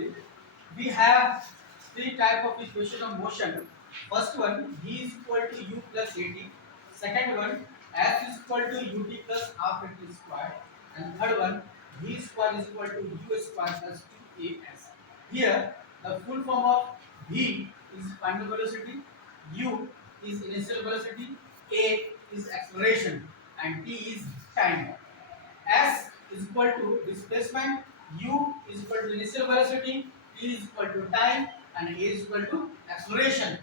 carefully. We have three type of equation of motion. First one, v is equal to u plus at. Second one, f is equal to ut plus half at square. And third one, v square is equal to u square plus 2as. Here, the full form of v is final velocity, u is initial velocity, a is acceleration, and t is time. S is equal to displacement, u is equal to initial velocity, t is equal to time, and a is equal to acceleration.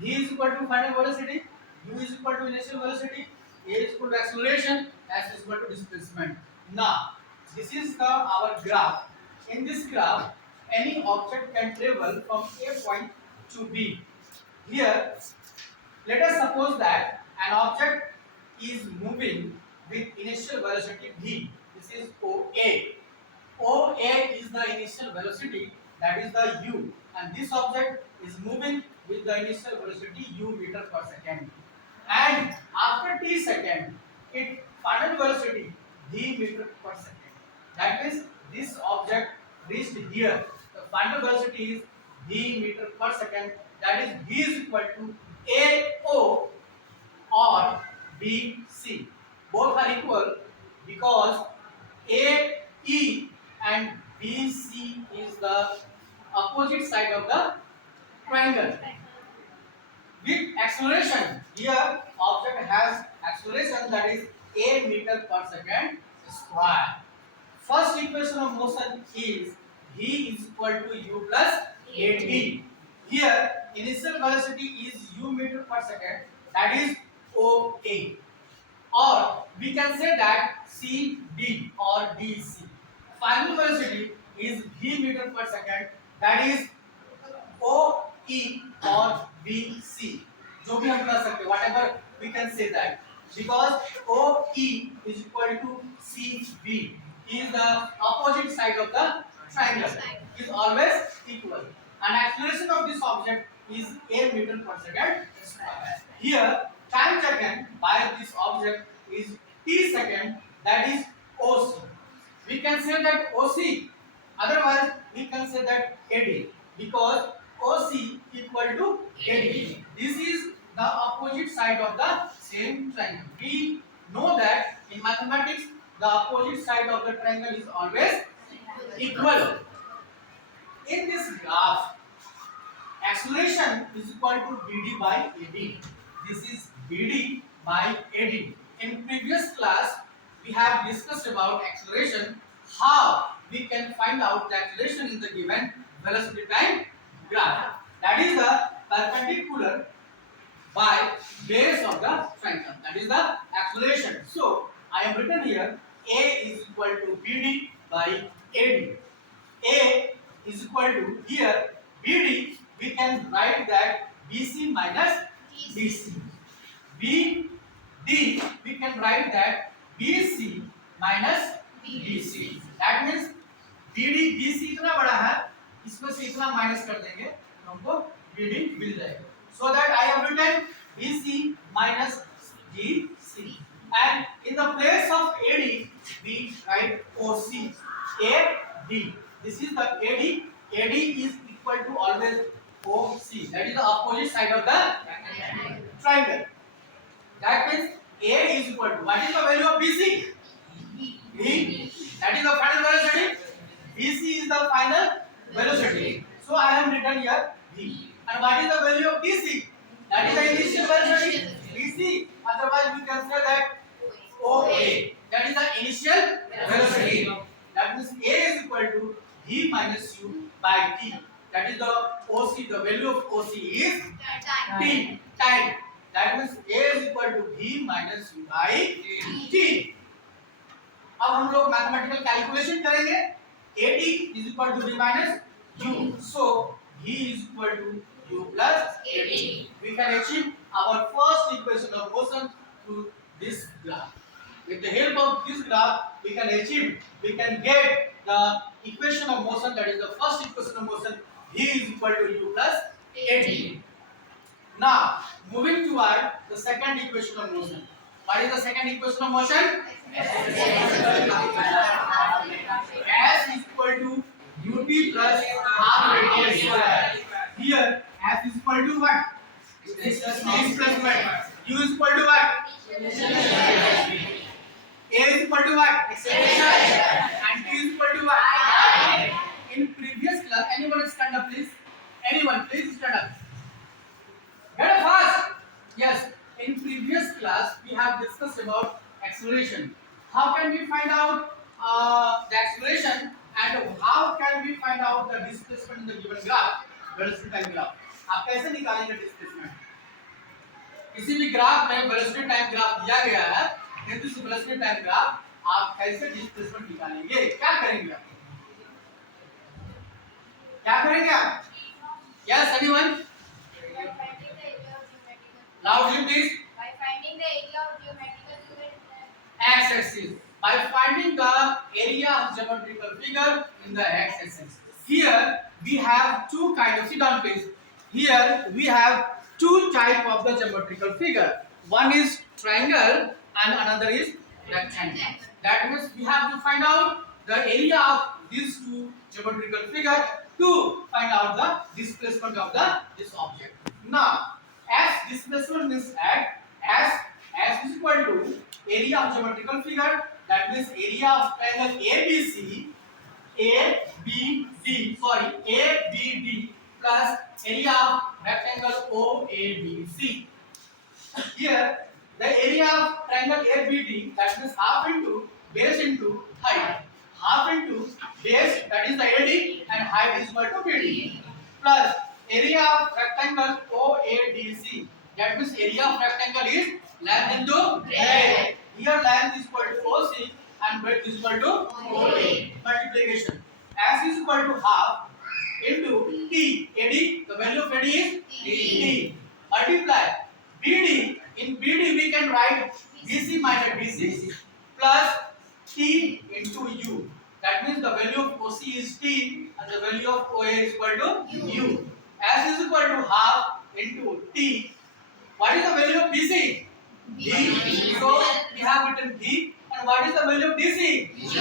V is equal to final velocity, u is equal to initial velocity, a is equal to acceleration, s is equal to displacement. Now, this is our graph. In this graph, any object can travel from A point to B. Here, let us suppose that an object is moving with initial velocity v. This is OA. OA is the initial velocity, that is the u, and this object is moving with the initial velocity u meter per second. And after t second, its final velocity v meter per second. That means this object reached here. The final velocity is v meter per second. That is v is equal to AO or BC. Both are equal because AE and BC is the opposite side of the triangle. With acceleration, here object has acceleration, that is a meter per second square. First equation of motion is v is equal to u plus at. Here initial velocity is u meter per second, that is OA, or we can say that CD or DC. Final velocity is v meter per second, that is OE or BC. जो भी हम कर सकते हैं, whatever we can say that, because OE is equal to CB, is the opposite side of the triangle, is always equal, and acceleration of this object is a meter per second square. Here time taken by this object is t second, that is OC. We can say that OC, otherwise we can say that AD, because OC equal to AD. This is the opposite side of the same triangle. We know that in mathematics the opposite side of the triangle is always equal. In this graph, acceleration is equal to BD by AD. This is BD by AD. In previous class, we have discussed about acceleration, how we can find out the acceleration in the given velocity time graph. That is the perpendicular by base of the triangle. That is the acceleration. So I have written here A is equal to BD by AD. A is equal to, here BD we can write that BC minus DC. BD we can write that BC minus BC. That means BD BC इतना बड़ा है, इसमें से इतना minus कर देंगे तो हमको BD मिल जाएगा. So that I have written BC minus DC, and in the place of AD we write OC. AD. This is the AD. AD is equal to always OC. That is the opposite side of the triangle. That means A is equal to, what is the value of BC? B. That is the final velocity. BC is the final velocity. So I have written here V. And what is the value of DC? That is the initial velocity. DC. Otherwise we can say that OA. That is the initial velocity. That means A is equal to V minus U by T. That is the OC. The value of OC is T. Time. That means A is equal to V minus U by T. अब हम लोग mathematical calculation करेंगे. AT is equal to V minus U. So V is equal to U plus AT. We can achieve our first equation of motion through this graph. With the help of this graph, we can get the equation of motion, that is the first equation of motion, V is equal to U plus AT. Now, moving toward the second equation of motion. What is the second equation of motion? S is equal to ut plus half at square. Here s is equal to what? Displacement. U is equal to what? A is equal to what? And T is equal to what? In previous class, anyone stand up please? Anyone please stand up. Very fast. Yes. In previous class, we have discussed about acceleration. How can we find out the acceleration and how can we find out the displacement in the given graph? Velocity time graph. आप कैसे निकालेंगे displacement? किसी भी graph में velocity time graph दिया गया है, तो इस वेलोसिटी टाइम ग्राफ आप कैसे डिस्प्लेसमेंट निकालेंगे? क्या करेंगे आप? क्या करेंगे आप? Yes, anyone? Loudly please. By finding the area of geometrical figure X-axis. By finding the area of geometrical figure in the x-axis. Here we have two kinds of, sit down please. Here we have two type of the geometrical figure. One is triangle and another is rectangle. That means we have to find out the area of these two geometrical figure to find out the displacement of this object. Now, as displacement means as is equal to area of geometrical figure, that means area of triangle ABC ABD plus area of rectangle OABC. Here the area of triangle ABD, that means half into base into height, half into base, that is the AD, and height is equal to BD, plus area of rectangle OADC, that means area of rectangle is length into breadth. Here length is equal to OC and breadth is equal to OA. Multiplication. S is equal to half into T. AD, the value of AD is T. Multiply BD. In BD we can write BC minus BC plus T into U. That means the value of OC is T and the value of OA is equal to U. S is equal to half into T. What is the value of BC? B. So we have written B. And what is the value of DC? U.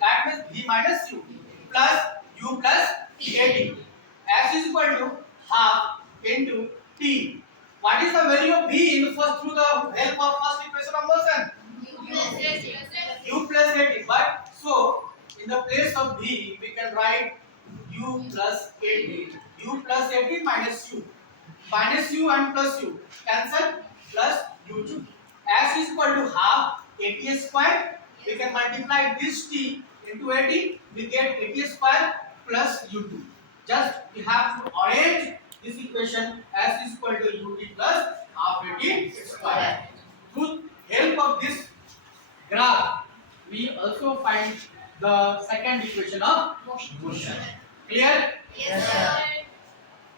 That means B minus U plus U plus AD. S is equal to half into T. What is the value of B in the first through the help of first equation of motion? U plus AD. But so in the place of B we can write U plus AD. U plus AD minus U. Minus U and plus U. Cancel plus U2. S is equal to half AT square. We can multiply this T into AT. We get AT square plus U2. Just we have to arrange this equation. S is equal to UT plus half AT square. With help of this graph, we also find the second equation of motion. Clear? Yes, sir.